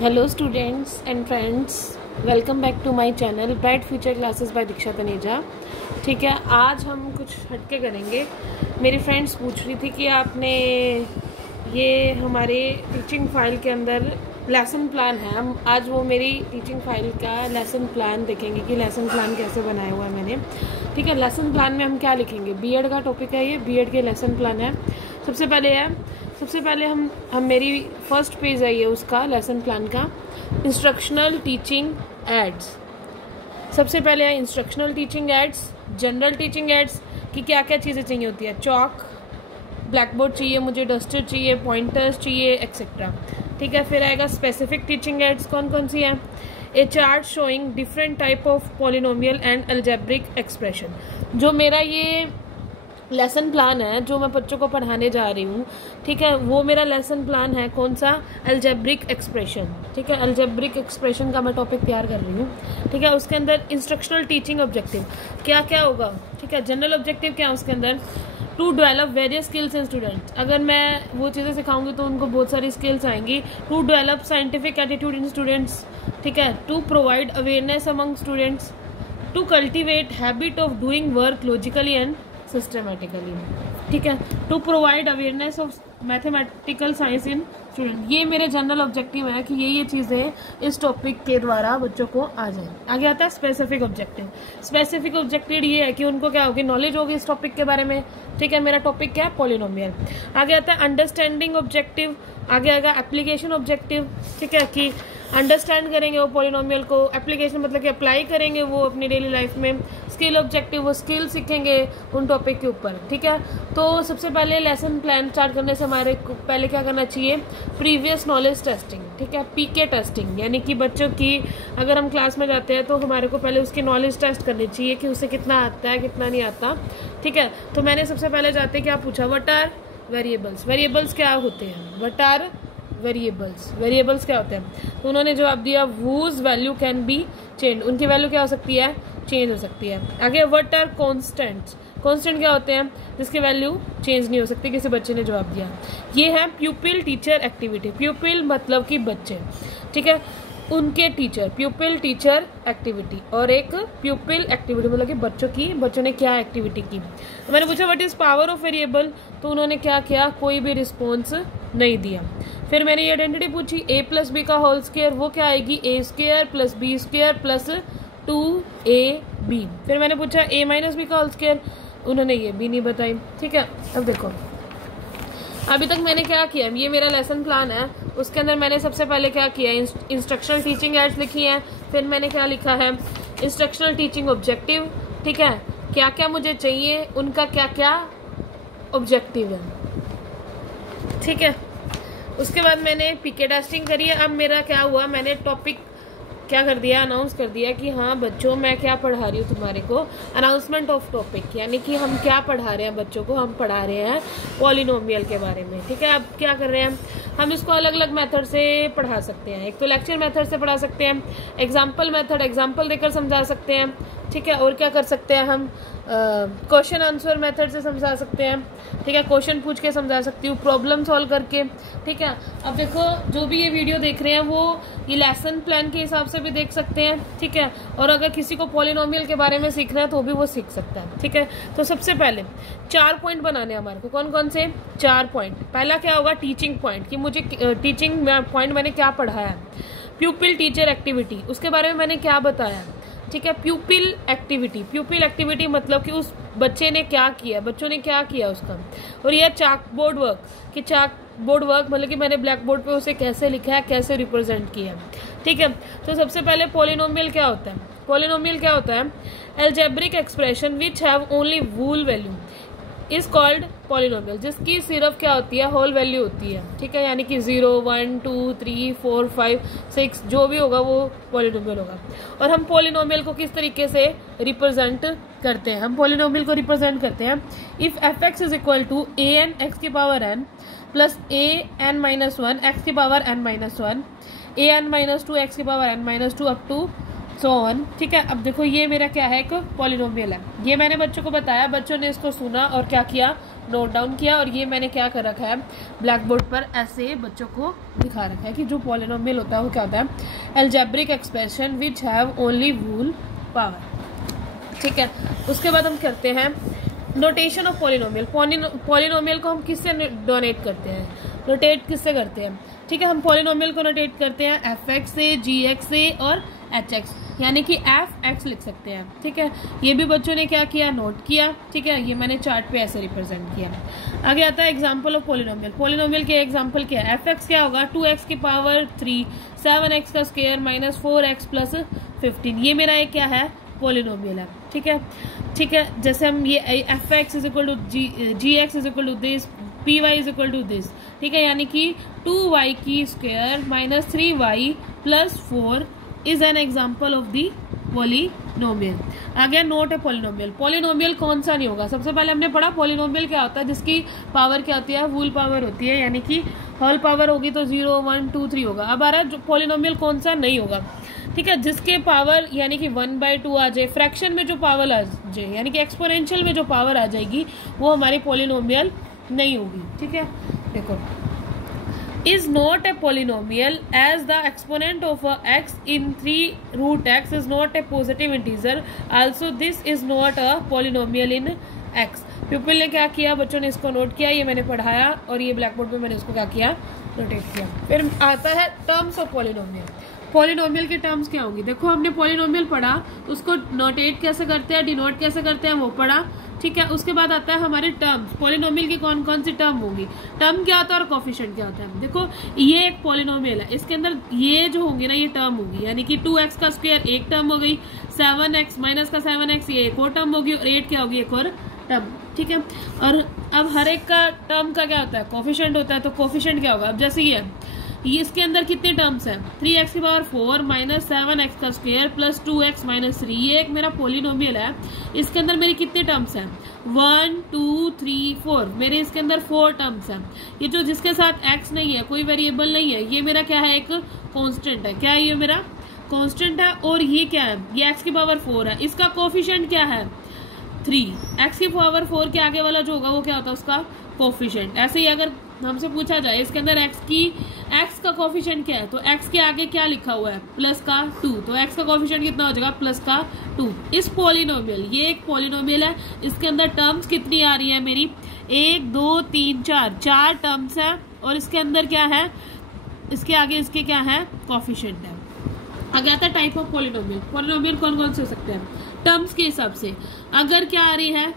Hello students and friends, welcome back to my channel bright future classes by Diksha Taneja. ठीक है, आज हम कुछ हटके करेंगे। मेरी फ्रेंड्स पूछ रही थी कि आपने ये हमारे टीचिंग फाइल के अंदर लेसन प्लान है, हम आज वो मेरी टीचिंग फाइल का लेसन प्लान देखेंगे कि लेसन प्लान कैसे बनाया हुआ है मैंने। ठीक है, लेसन प्लान में हम क्या लिखेंगे, बीएड का टॉपिक है ये, बीएड के लेसन प्लान है। सबसे पहले हम मेरी फर्स्ट पेज है ये उसका लेसन प्लान का, इंस्ट्रक्शनल टीचिंग एड्स। सबसे पहले है instructional teaching ads, general teaching ads कि क्या क्या चीज़ें चाहिए होती है। चॉक, ब्लैक बोर्ड चाहिए मुझे, डस्टर चाहिए, पॉइंटर्स चाहिए, एक्सेट्रा। ठीक है, फिर आएगा स्पेसिफिक टीचिंग एड्स। कौन कौन सी है? A chart showing different type of polynomial and algebraic expression. जो मेरा ये लेसन प्लान है जो मैं बच्चों को पढ़ाने जा रही हूँ, ठीक है, वो मेरा लेसन प्लान है कौन सा? Algebraic expression. ठीक है, अलजेब्रिक एक्सप्रेशन का मैं टॉपिक तैयार कर रही हूँ। ठीक है, उसके अंदर इंस्ट्रक्शनल टीचिंग ऑब्जेक्टिव क्या क्या होगा। ठीक है, जनरल ऑब्जेक्टिव क्या है उसके अंदर? To develop various skills in students. अगर मैं वो चीज़ें सिखाऊंगी तो उनको बहुत सारी स्किल्स आएंगी। To develop scientific attitude in students. ठीक है, to provide awareness among students, to cultivate habit of doing work logically and systematically. ठीक है, to provide awareness of mathematical science in student. ये मेरे जनरल ऑब्जेक्टिव है कि ये चीज़ें इस टॉपिक के द्वारा बच्चों को आ जाए। आगे आता है स्पेसिफिक ऑब्जेक्टिव। स्पेसिफिक ऑब्जेक्टिव ये है कि उनको क्या होगी, नॉलेज होगी इस टॉपिक के बारे में। ठीक है, मेरा टॉपिक क्या है? पॉलिनोमियल। आगे आता है अंडरस्टैंडिंग ऑब्जेक्टिव। आगे आएगा एप्लीकेशन ऑब्जेक्टिव। ठीक है, कि अंडरस्टैंड करेंगे वो पॉलिनोमियल को, एप्लीकेशन मतलब कि अप्लाई करेंगे वो अपनी डेली लाइफ में। स्किल ऑब्जेक्टिव, वो स्किल सीखेंगे उन टॉपिक के ऊपर। ठीक है, तो सबसे पहले लेसन प्लान स्टार्ट करने से हमारे पहले क्या करना चाहिए? Previous knowledge testing. ठीक है, पीके टेस्टिंग, यानी कि बच्चों की अगर हम क्लास में जाते हैं तो हमारे को पहले उसकी नॉलेज टेस्ट करनी चाहिए कि उसे कितना आता है कितना नहीं आता। ठीक है, तो मैंने सबसे पहले जाते क्या पूछा? What are variables. वेरिएबल्स क्या होते हैं? What are variables. वेरिएबल्स क्या होते हैं? तो उन्होंने जवाब दिया whose value can be change. उनकी वैल्यू क्या हो सकती है? चेंज हो सकती है। आगे व्हाट आर कॉन्स्टेंट्स। कॉन्स्टेंट क्या होते हैं? जिसकी वैल्यू चेंज नहीं हो सकती। किसी बच्चे ने जवाब दिया। ये है प्यूपिल टीचर एक्टिविटी। प्यूपिल मतलब कि बच्चे, ठीक है, उनके टीचर, प्यूपिल टीचर एक्टिविटी, और एक प्यूपिल एक्टिविटी मतलब कि बच्चों ने क्या एक्टिविटी की। तो मैंने पूछा what is power of variable, तो उन्होंने क्या किया? कोई भी रिस्पॉन्स नहीं दिया। फिर मैंने ये आइडेंटिटी पूछी a प्लस बी का होल स्क्वायर, वो क्या आएगी? a square plus B square plus 2ab। फिर मैंने पूछा a माइनस बी का होल स्क्वायर, उन्होंने ये भी नहीं बताई। ठीक है, अब देखो अभी तक मैंने क्या किया, ये मेरा लेसन प्लान है, उसके अंदर मैंने सबसे पहले क्या किया? इंस्ट्रक्शनल टीचिंग एड्स लिखी है। फिर मैंने क्या लिखा है? Instructional teaching objective. ठीक है, क्या क्या मुझे चाहिए, उनका क्या क्या ऑब्जेक्टिव है। ठीक है, उसके बाद मैंने पीके टेस्टिंग करी है। अब मेरा क्या हुआ, मैंने टॉपिक क्या कर दिया? अनाउंस कर दिया कि हाँ बच्चों मैं क्या पढ़ा रही हूँ तुम्हारे को, अनाउंसमेंट ऑफ टॉपिक, यानी कि हम क्या पढ़ा रहे हैं बच्चों को, हम पढ़ा रहे हैं पॉलिनोमियल के बारे में। ठीक है, अब क्या कर रहे हैं हम? इसको अलग अलग मेथड से पढ़ा सकते हैं। एक तो लेक्चर मेथड से पढ़ा सकते हैं, एग्जाम्पल मेथड, एग्जाम्पल देकर समझा सकते हैं। ठीक है, और क्या कर सकते हैं हम? क्वेश्चन आंसर मेथड से समझा सकते हैं। ठीक है, क्वेश्चन पूछ के समझा सकती हूँ, प्रॉब्लम सॉल्व करके। ठीक है, अब देखो जो भी ये वीडियो देख रहे हैं वो ये लेसन प्लान के हिसाब से भी देख सकते हैं। ठीक है, और अगर किसी को पॉलिनोमियल के बारे में सीखना है तो भी वो सीख सकता है। ठीक है, तो सबसे पहले 4 पॉइंट बनाने हैं हमारे को। कौन कौन से? 4 पॉइंट। पहला क्या होगा? टीचिंग पॉइंट, कि मुझे टीचिंग पॉइंट मैंने क्या पढ़ाया। प्यूपिल टीचर एक्टिविटी, उसके बारे में मैंने क्या बताया। ठीक है, प्यूपिल एक्टिविटी मतलब कि उस बच्चे ने क्या किया, बच्चों ने क्या किया उसका। और यह चाक बोर्ड वर्क, कि चाक बोर्ड वर्क मतलब कि मैंने ब्लैक बोर्ड पे उसे कैसे लिखा है, कैसे रिप्रेजेंट किया। ठीक है, तो सबसे पहले पॉलिनोमियल क्या होता है? पॉलिनोमियल क्या होता है? Algebraic expression which have only wool value is called polynomial, जिसकी सिर्फ क्या होती है? होल वैल्यू होती है। ठीक है, यानी कि 0 1 2 3 4 5 6 जो भी होगा वो पॉलिनोमियल होगा। और हम पॉलिनोमियल को किस तरीके से रिप्रेजेंट करते हैं? हम पॉलिनोमियल को रिप्रेजेंट करते हैं if F x is equal to A N X की power N plus A N minus 1 X की power N minus 1, A N minus 2 X की power N minus 2 up to so on. ठीक है, अब देखो ये मेरा क्या है, एक पॉलिनोमियल है। ये मैंने बच्चों को बताया, बच्चों ने इसको सुना और क्या किया, नोट डाउन किया। और ये मैंने क्या कर रखा है, ब्लैक बोर्ड पर ऐसे बच्चों को दिखा रखा है कि जो पॉलिनोमियल होता है वो क्या होता है, algebraic expression which have only wool power. ठीक है, उसके बाद हम करते हैं नोटेशन ऑफ पॉलिनोमियल। पॉलिनोमियल को हम किससे डोनेट करते हैं, नोटेट किससे करते हैं। ठीक है, हम पॉलिनोमियल को नोटेट करते हैं एफ एक्स से, जी एक्स से और एच एक्स, यानी कि एफ एक्स लिख सकते हैं। ठीक है, ये भी बच्चों ने क्या किया, नोट किया। ठीक है, ये मैंने चार्ट पे ऐसे रिप्रेजेंट किया। आगे आता है एग्जांपल ऑफ पॉलिनोमियल। पॉलिनोमियल के एग्जांपल क्या है, एफ एक्स क्या होगा, 2x की पावर 3, 7x का स्क्वायर माइनस 4x प्लस 15। ये मेरा एक क्या है, पॉलिनोमियल है। ठीक है, ठीक है, जैसे हम ये f x is equal to g x is equal to this, p y is equal to this. ठीक है, यानी कि 2y की square minus 3y plus 4 is an example of the polynomial. आ गया नोट है पॉलिनोमियल। पॉलिनोमियल कौन सा नहीं होगा, सबसे पहले हमने पढ़ा पॉलिनोमियल क्या होता है, जिसकी पावर क्या होती है, वूल पावर होती है, यानी कि होल पावर होगी तो 0, 1, 2, 3 होगा। अब आ रहा है पॉलिनोमियल कौन सा नहीं होगा। ठीक है, जिसके पावर यानी कि 1/2 आ जाए, फ्रैक्शन में जो पावर आ जाए, यानी कि एक्सपोनेंशियल में जो पावर आ जाएगी, वो हमारी पॉलिनोमियल नहीं होगी। ठीक है, देखो, is not a polynomial as the exponent of a x in 3 root x is not a positive integer, also this is not a polynomial in x। प्यूपिल ने क्या किया, बच्चों ने इसको नोट किया, ये मैंने पढ़ाया और ये ब्लैक बोर्ड पे मैंने इसको क्या किया, नोटेट किया। फिर आता है टर्म्स ऑफ पॉलिनोमियल। पॉलिनोमियल की टर्म्स क्या होंगी, देखो हमने पॉलिनोमियल पढ़ा, उसको नोटेट कैसे करते हैं, डिनोट कैसे करते हैं वो पढ़ा। ठीक है, उसके बाद आता है हमारे टर्म्स। पॉलिनोमियल की कौन कौन सी टर्म होंगी, टर्म क्या होता है और कोफिशिएंट क्या होता है। देखो ये एक पॉलिनोमियल है, इसके अंदर ये जो होंगे ना, ये टर्म होगी, यानी कि 2x का स्क्वायर एक टर्म हो गई, 7x माइनस का 7x ये एक और टर्म होगी, और 8 क्या होगी, एक और टर्म। ठीक है, और अब हर एक का टर्म का क्या होता है, कोफिशिएंट होता है, तो कोफिशिएंट क्या होगा। अब जैसे ये इसके अंदर कितने टर्म्स हैं, 3x की पावर 4 माइनस 7x का स्क्वायर प्लस 2x माइनस 3, ये एक मेरा पॉलिनोमियल है। इसके अंदर मेरी कितने टर्म्स हैं, 1, 2, 3, 4, मेरे इसके अंदर 4 टर्म्स हैं। ये जो जिसके साथ x नहीं है, कोई वेरिएबल नहीं है, ये मेरा क्या है, एक कांस्टेंट है। क्या है, ये मेरा कांस्टेंट है। और ये क्या है, ये x की पावर 4 है, इसका कोफिशिएंट क्या है, 3। x की पावर 4 के आगे वाला जो होगा वो क्या होता है, उसका कोफिशिएंट। ऐसे ही अगर हमसे पूछा जाए इसके अंदर x का कोफिशिएंट क्या है, तो x के आगे क्या लिखा हुआ है, प्लस का 2, तो x का कोफिशिएंट कितना हो जाएगा, प्लस का 2। इस पॉलिनोमियल, ये एक पॉलिनोमियल है, इसके अंदर टर्म्स कितनी आ रही है मेरी, 1, 2, 3, 4 टर्म्स है, और इसके अंदर क्या है, इसके आगे इसके क्या है, कोफिशिएंट है। आगे आता है टाइप ऑफ पॉलिनोमियल। पॉलिनोमियल कौन कौन से हो सकते हैं, टर्म्स के हिसाब से। अगर क्या आ रही है,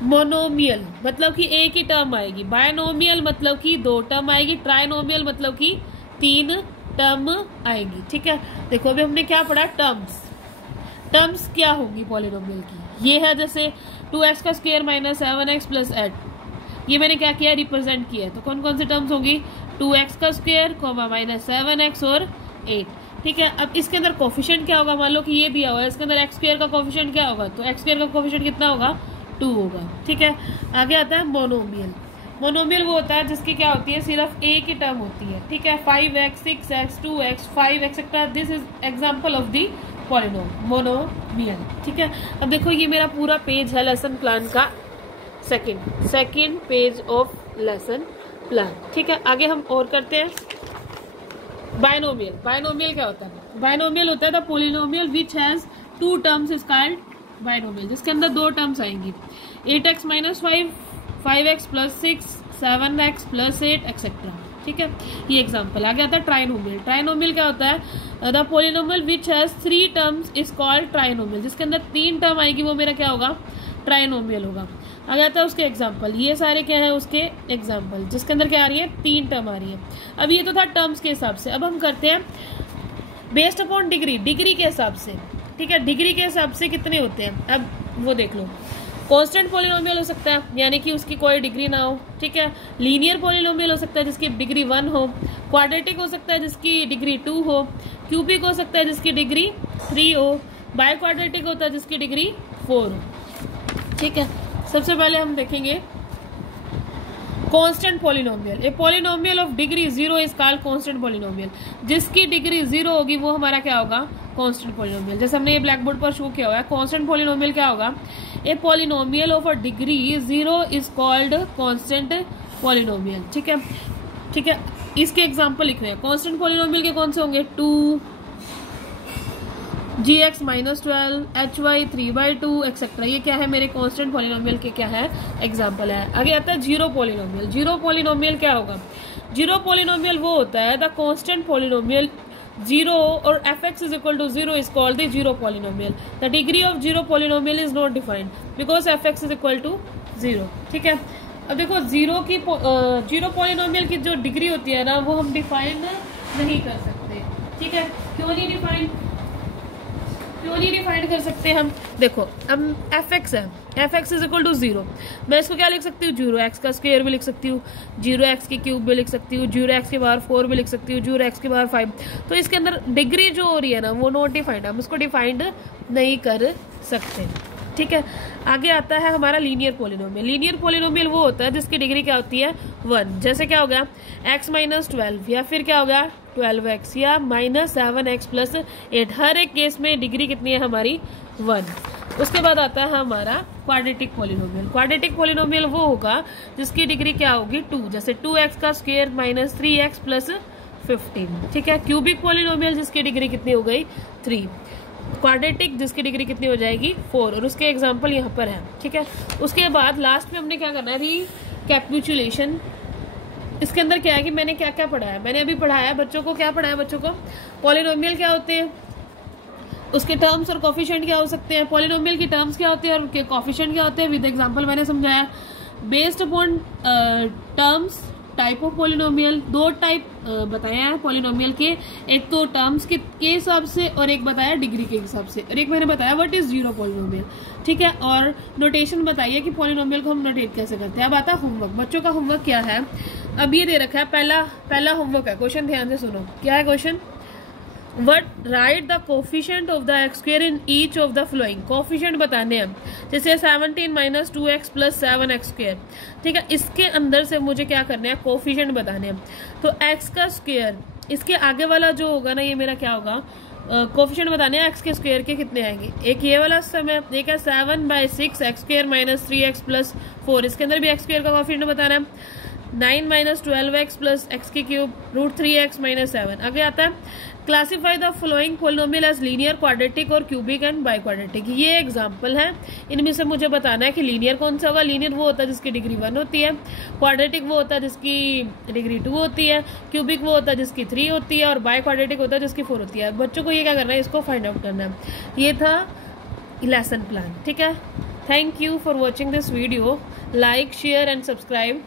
मोनोमियल मतलब कि एक ही टर्म आएगी, बायनोमियल मतलब कि 2 टर्म आएगी, ट्राइनोमियल मतलब कि 3 टर्म आएगी। ठीक है, देखो अभी हमने क्या पढ़ा, टर्म्स। टर्म्स क्या होगी पॉलिनोमियल की, ये है जैसे 2x का स्क्वायर माइनस 7x प्लस 8, ये मैंने क्या किया, रिप्रेजेंट किया है। तो कौन कौन सी टर्म्स होंगी, 2x का स्क्वायर माइनस 7x और 8। ठीक है, अब इसके अंदर कोफिशिएंट क्या होगा, मान लो कि ये दिया हुआ है, इसके अंदर x स्क्वायर का कोफिशिएंट क्या होगा, तो x स्क्वायर का कोफिशिएंट कितना होगा, 2 होगा। ठीक है, आगे आता है मोनोमियल। मोनोमियल वो होता है जिसकी क्या होती है, सिर्फ एक ही टर्म होती है। ठीक है, 5x, 6x, 2x, 5 etcetera, this is example of the monomial. ठीक है, अब देखो ये मेरा पूरा पेज है लेसन प्लान का, second page of lesson plan. ठीक है, आगे हम और करते हैं बायनोमियल। बायनोमियल क्या होता है, बायनोमियल होता है the polynomial which has 2 terms is called binomial, जिसके अंदर 2 टर्म्स आएंगी, 8x minus 5, 5x plus 6, 7x plus 8 etcetera. ठीक है, ये एग्जांपल। आगे आता है ट्राइनोमियल। ट्राइनोमियल क्या होता है, the polynomial which has 3 terms is called trinomial, जिसके अंदर 3 टर्म आएगी वो मेरा क्या होगा, ट्राइनोमियल होगा। आगे आता है उसके एग्जाम्पल, ये सारे क्या है उसके एग्जाम्पल, जिसके अंदर क्या आ रही है, 3 टर्म आ रही है। अब ये तो था टर्म्स के हिसाब से, अब हम करते हैं बेस्ड अपॉन डिग्री, डिग्री के हिसाब से। ठीक है, डिग्री के हिसाब से कितने होते हैं, अब वो देख लो। कांस्टेंट पॉलिनोमियल हो सकता है, यानी कि उसकी कोई डिग्री ना हो। ठीक है, लीनियर पॉलिनोमियल हो सकता है जिसकी डिग्री 1 हो, क्वाड्रेटिक हो सकता है जिसकी डिग्री 2 हो, क्यूबिक हो सकता है जिसकी डिग्री 3 हो, बाय क्वाड्रेटिक होता है जिसकी डिग्री 4 हो। ठीक है, सबसे पहले हम देखेंगे constant polynomial, a polynomial of degree 0 is called constant polynomial. जिसकी डिग्री 0 होगी वो हमारा क्या होगा, कांस्टेंट पॉलिनोमियल। जैसे हमने ये ब्लैक बोर्ड पर शो किया हुआ है, कांस्टेंट पॉलिनोमियल क्या होगा, a polynomial of a degree 0 is called constant polynomial. ठीक है, ठीक है, इसके एग्जांपल लिख रहे हैं। कांस्टेंट पॉलिनोमियल के कौन से होंगे, 2 gx माइनस 12 hy 3/2 एक्सेट्रा। ये क्या है, मेरे कांस्टेंट पॉलिनोमियल के क्या है, एग्जांपल है। आगे आता है जीरो पॉलिनोमियल। जीरो पॉलिनोमियल क्या होगा, जीरो पॉलिनोमियल वो होता है द कांस्टेंट पॉलिनोमियल 0 और fx is equal to 0 is called the zero polynomial. The degree of zero polynomial is not defined because fx is equal to 0। ठीक है, अब देखो जीरो पॉलिनोमियल की जो डिग्री होती है ना वो हम डिफाइन नहीं कर सकते। ठीक है, क्यों नहीं डिफाइन कर सकते हम, देखो अब fx है, fx इज इक्वल टू 0, मैं इसको क्या लिख सकती हूँ, 0x का स्क्वायर भी लिख सकती हूँ, 0x की क्यूब भी लिख सकती हूँ, 0x के बाहर 4 भी लिख सकती हूँ, 0x के बाहर 5। तो इसके अंदर डिग्री जो हो रही है ना वो नॉट डिफाइंड, हम इसको डिफाइंड नहीं कर सकते। ठीक है, आगे आता है हमारा लीनियर पॉलिनोमियल। लीनियर पॉलिनोमियल वो होता है जिसकी डिग्री क्या होती है, 1। जैसे क्या हो गया, x माइनस 12 या फिर क्या हो गया 12x या माइनस 7x प्लस 8। हर एक केस में डिग्री कितनी है हमारी, 1। उसके बाद आता है हमारा क्वाड्रेटिक पॉलिनोमियल। क्वाड्रेटिक पॉलिनोमियल वो होगा जिसकी डिग्री क्या होगी, 2। जैसे 2x का स्क्वायर माइनस 3x प्लस 15। ठीक है, क्यूबिक पॉलिनोमियल जिसकी डिग्री कितनी हो गई, 3। क्वाड्रेटिक जिसकी डिग्री कितनी हो जाएगी, 4। और उसके एग्जाम्पल यहाँ पर है। ठीक है, उसके बाद लास्ट में हमने क्या करना है, रिकैपिचुलेशन। इसके अंदर क्या है कि मैंने क्या क्या पढ़ाया, मैंने अभी पढ़ाया बच्चों को, क्या पढ़ाया बच्चों को, पॉलिनोमियल क्या होते हैं, उसके टर्म्स और कॉफिशिएंट क्या हो सकते हैं, पॉलिनोमियल की टर्म्स क्या होते हैं और उनके कॉफिशिएंट क्या होते हैं, विद एग्जांपल मैंने समझाया। Based upon terms, type of polynomial, 2 type बताया है पॉलिनोमियल के, एक तो टर्म्स के हिसाब से और एक बताया डिग्री के हिसाब से, और एक मैंने बताया व्हाट इज जीरो पॉलिनोमियल। ठीक है, और नोटेशन बताइए कि पॉलिनोमियल को हम नोटेट कैसे करते हैं। अब आता है होमवर्क। बच्चों का होमवर्क क्या है, अब ये दे रखा है, पहला होमवर्क है, क्वेश्चन ध्यान से सुनो। क्या है question, right the coefficient of the x square in each of the flowing. Coefficient बताने हैं, जैसे 17 minus 2x plus 7x square. ठीक है, इसके अंदर से मुझे क्या करना है, कोफिशिएंट बताने हैं। तो x का स्क्वायर, इसके आगे वाला जो होगा ना ये मेरा क्या होगा, कोफिशिएंट बताने हैं। x के स्क्वायर के कितने आएंगे, एक ये वाला समय, एक है 7/6 x square minus 3x plus 4। इसके अंदर भी x स्क्वायर का कोफिशिएंट बताना है। 9 माइनस 12x प्लस x की क्यूब √3x माइनस 7। आगे आता है classify the following polynomial as linear, quadratic और क्यूबिक एंड बाई क्वाड्रेटिक। ये एग्जांपल है, इनमें से मुझे बताना है कि लीनियर कौन सा होगा। लीनियर वो होता है जिसकी डिग्री 1 होती है, क्वाड्रेटिक वो होता है जिसकी डिग्री 2 होती है, क्यूबिक वो होता है जिसकी 3 होती है, और बाई क्वाड्रेटिक होता है जिसकी 4 होती है। बच्चों को ये क्या करना है, इसको फाइंड आउट करना है। ये था लेसन प्लान। ठीक है, thank you for watching this video, like share and subscribe.